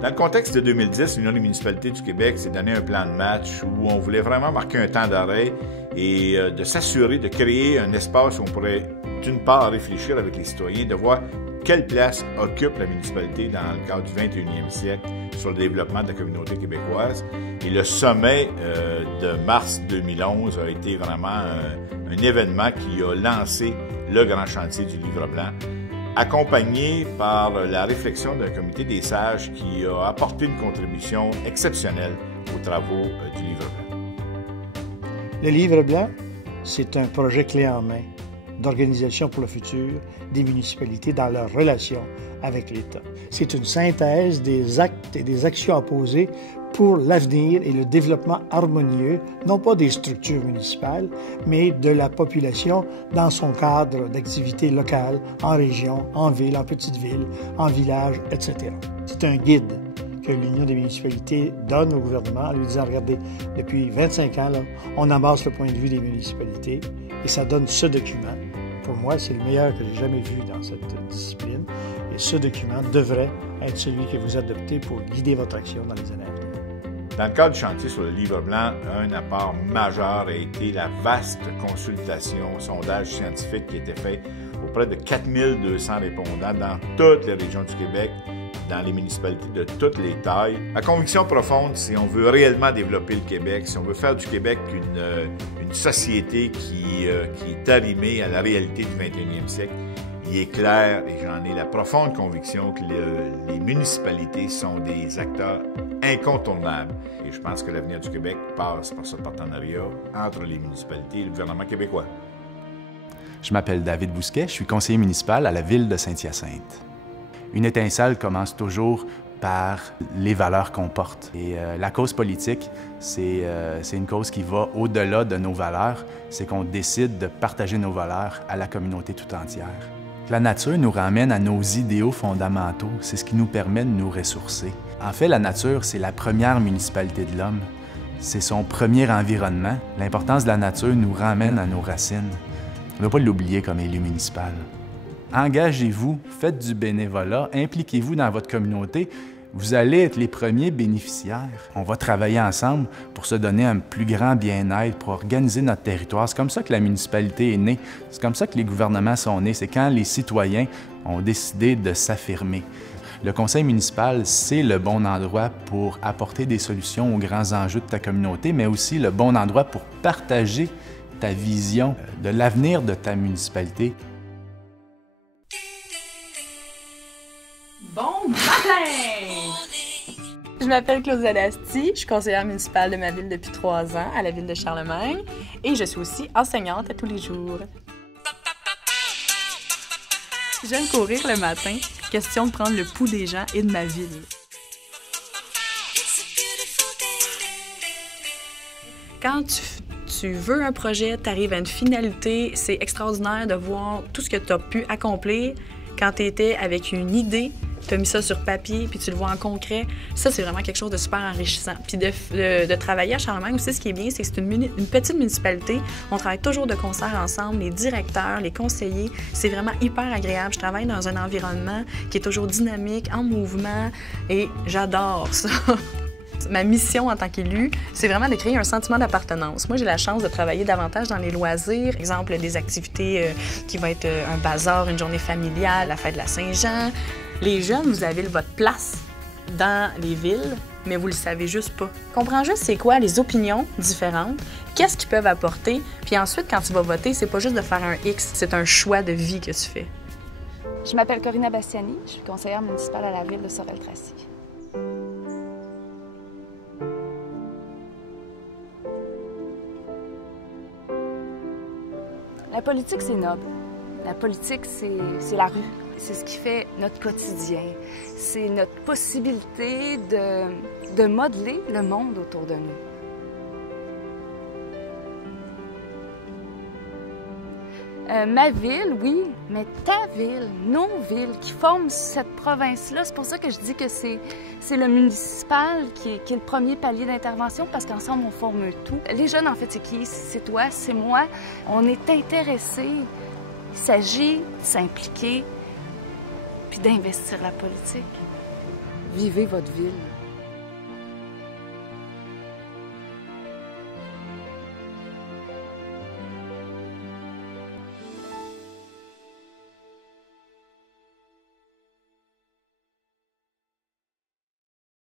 Dans le contexte de 2010, l'Union des municipalités du Québec s'est donné un plan de match où on voulait vraiment marquer un temps d'arrêt et de s'assurer de créer un espace où on pourrait, d'une part, réfléchir avec les citoyens, de voir quelle place occupe la municipalité dans le cadre du 21e siècle sur le développement de la communauté québécoise. Et le sommet de mars 2011 a été vraiment un événement qui a lancé le grand chantier du Livre blanc, accompagné par la réflexion d'un comité des sages qui a apporté une contribution exceptionnelle aux travaux du Livre blanc. Le Livre blanc, c'est un projet clé en main d'organisation pour le futur des municipalités dans leur relation avec l'État. C'est une synthèse des actes et des actions à poser pour l'avenir et le développement harmonieux, non pas des structures municipales, mais de la population dans son cadre d'activités locales, en région, en ville, en petite ville, en village, etc. C'est un guide que l'Union des municipalités donne au gouvernement en lui disant, regardez, depuis 25 ans, là, on amasse le point de vue des municipalités et ça donne ce document. Pour moi, c'est le meilleur que j'ai jamais vu dans cette discipline. Et ce document devrait être celui que vous adoptez pour guider votre action dans les années à venir. Dans le cadre du chantier sur le Livre blanc, un apport majeur a été la vaste consultation, sondage scientifique qui a été fait auprès de 4200 répondants dans toutes les régions du Québec, dans les municipalités de toutes les tailles. Ma conviction profonde, si on veut réellement développer le Québec, si on veut faire du Québec une société qui est arrimée à la réalité du 21e siècle, il est clair, et j'en ai la profonde conviction, que les municipalités sont des acteurs incontournables. Et je pense que l'avenir du Québec passe par ce partenariat entre les municipalités et le gouvernement québécois. Je m'appelle David Bousquet, je suis conseiller municipal à la ville de Saint-Hyacinthe. Une étincelle commence toujours par les valeurs qu'on porte. Et la cause politique, c'est une cause qui va au-delà de nos valeurs. C'est qu'on décide de partager nos valeurs à la communauté tout entière. La nature nous ramène à nos idéaux fondamentaux. C'est ce qui nous permet de nous ressourcer. En fait, la nature, c'est la première municipalité de l'homme. C'est son premier environnement. L'importance de la nature nous ramène à nos racines. On ne doit pas l'oublier comme élu municipal. Engagez-vous, faites du bénévolat, impliquez-vous dans votre communauté. Vous allez être les premiers bénéficiaires. On va travailler ensemble pour se donner un plus grand bien-être, pour organiser notre territoire. C'est comme ça que la municipalité est née. C'est comme ça que les gouvernements sont nés. C'est quand les citoyens ont décidé de s'affirmer. Le conseil municipal, c'est le bon endroit pour apporter des solutions aux grands enjeux de ta communauté, mais aussi le bon endroit pour partager ta vision de l'avenir de ta municipalité. Bon matin! Je m'appelle Claudia Dasty, je suis conseillère municipale de ma ville depuis 3 ans à la ville de Charlemagne et je suis aussi enseignante à tous les jours. J'aime courir le matin, question de prendre le pouls des gens et de ma ville. Quand tu veux un projet, tu arrives à une finalité, c'est extraordinaire de voir tout ce que tu as pu accomplir quand tu étais avec une idée, tu as mis ça sur papier, puis tu le vois en concret. Ça, c'est vraiment quelque chose de super enrichissant. Puis de travailler à Charlemagne aussi, ce qui est bien, c'est que c'est une petite municipalité. On travaille toujours de concert ensemble, les directeurs, les conseillers. C'est vraiment hyper agréable. Je travaille dans un environnement qui est toujours dynamique, en mouvement, et j'adore ça. Ma mission en tant qu'élu, c'est vraiment de créer un sentiment d'appartenance. Moi, j'ai la chance de travailler davantage dans les loisirs. Par exemple, des activités qui vont être un bazar, une journée familiale, la fête de la Saint-Jean. Les jeunes, vous avez votre place dans les villes, mais vous le savez juste pas. Comprends juste c'est quoi les opinions différentes, qu'est-ce qu'ils peuvent apporter, puis ensuite, quand tu vas voter, c'est pas juste de faire un X, c'est un choix de vie que tu fais. Je m'appelle Corinna Bastiani, je suis conseillère municipale à la ville de Sorel-Tracy. La politique, c'est noble. La politique, c'est la rue. C'est ce qui fait notre quotidien. C'est notre possibilité de modeler le monde autour de nous. Ma ville, oui, mais ta ville, nos villes qui forment cette province-là, c'est pour ça que je dis que c'est le municipal qui est le premier palier d'intervention parce qu'ensemble, on forme un tout. Les jeunes, en fait, c'est qui? C'est toi, c'est moi. On est intéressés. Il s'agit de s'impliquer puis d'investir la politique. vivez votre ville.